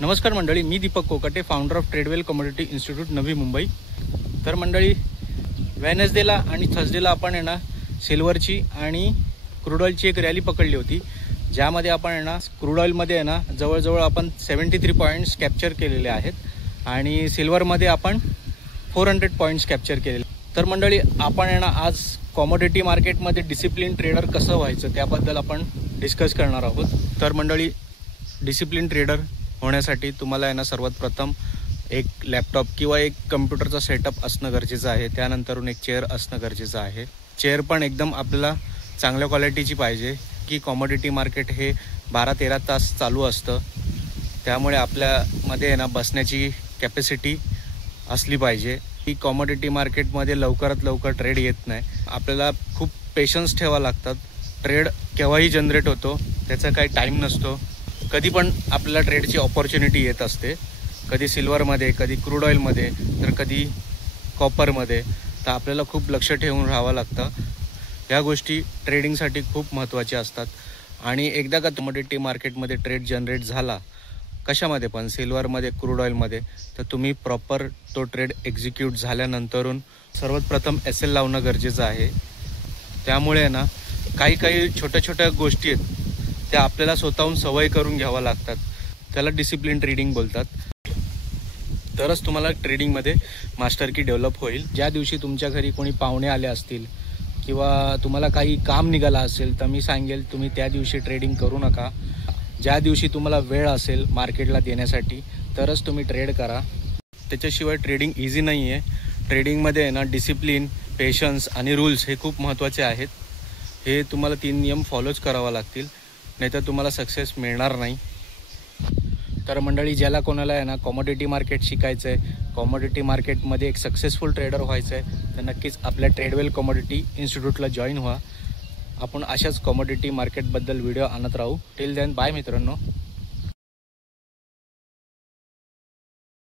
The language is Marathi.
नमस्कार मंडळी, मी Deepak Kokate, founder of Tradewell commodity institute Navi Mumbai. तर मंडळी, वेनसडेला आणि थर्सडेला आपण आहे ना सिल्वरची आणि क्रूड ऑइलची एक रॅली पकडली होती, ज्यामध्ये आपण आहे ना क्रूड ऑइलमध्ये आहे ना जवळजवळ आपण 73 पॉईंट्स कॅप्चर केलेले आहेत आणि सिल्वरमध्ये आपण 400 पॉईंट्स कॅप्चर केलेले। तर मंडळी, आपण आहे ना आज कमोडिटी मार्केटमध्ये डिसिप्लिन ट्रेडर कसं व्हायचं त्याबद्दल आपण डिस्कस करणार आहोत। तर मंडळी, डिसिप्लिन ट्रेडर होण्यासाठी तुम्हाला आहे ना सर्वात प्रथम एक लॅपटॉप किंवा एक कम्प्युटरचा सेटअप असणं गरजेचं आहे। त्यानंतरून एक चेअर असणं गरजेचं आहे। चेअर पण एकदम आपल्याला चांगल्या क्वालिटीची पाहिजे, की कमोडिटी मार्केट हे 12-13 तास चालू असतं, त्यामुळे आपल्यामध्ये आहे ना बसण्याची कॅपॅसिटी असली पाहिजे। ही कमोडिटी मार्केटमध्ये लवकरात लवकर ट्रेड येत नाही, आपल्याला खूप पेशन्स ठेवावं लागतात। ट्रेड केव्हाही जनरेट होतो, त्याचा काही टाईम नसतो। कधी पण आपल्याला ट्रेडची ऑपॉर्च्युनिटी येत असते, कधी सिल्वरमध्ये, कधी क्रूड ऑइलमध्ये, तर कधी कॉपरमध्ये। तर आपल्याला खूप लक्ष ठेवून राहावं लागतं। ह्या गोष्टी ट्रेडिंगसाठी खूप महत्त्वाच्या असतात। आणि एकदा का कमोडिटी मार्केटमध्ये ट्रेड जनरेट झाला, कशामध्ये पण, सिल्वरमध्ये, क्रूड ऑइलमध्ये, तर तुम्ही प्रॉपर तो ट्रेड एक्झिक्यूट झाल्यानंतरून सर्वात प्रथम SL लावणं गरजेचं आहे। त्यामुळे ना काही छोट्या छोट्या गोष्टी आहेत, त्या आपल्याला स्वतःहून सवय करून घ्यावं लागतात, त्याला डिसिप्लिन ट्रेडिंग बोलतात। तरच तुम्हाला ट्रेडिंगमध्ये मास्टर की डेव्हलप होईल। ज्या दिवशी तुमच्या घरी कोणी पाहुणे आले असतील किंवा तुम्हाला काही काम निघालं असेल, तर मी सांगेल तुम्ही त्या दिवशी ट्रेडिंग करू नका। ज्या दिवशी तुम्हाला वेळ असेल मार्केटला देण्यासाठी, तरच तुम्ही ट्रेड करा। त्याच्याशिवाय ट्रेडिंग इझी नाही आहे। ट्रेडिंगमध्ये आहे ना डिसिप्लिन, पेशन्स आणि रूल्स हे खूप महत्त्वाचे आहेत। हे तुम्हाला 3 नियम फॉलोच करावा लागतील, नाहीतर तुम्हाला सक्सेस मिळणार नाही। तर मंडळी, ज्याला कोणाला आहे ना कमोडिटी मार्केट शिकायचं आहे, कमोडिटी मार्केटमध्ये एक सक्सेसफुल ट्रेडर व्हायचं आहे, तर नक्कीच आपल्या ट्रेडवेल कमोडिटी इन्स्टिट्यूटला जॉईन व्हा। आपण अशाच कमोडिटी मार्केटबद्दल व्हिडिओ आणत राहू। टिल देन, बाय मित्रांनो।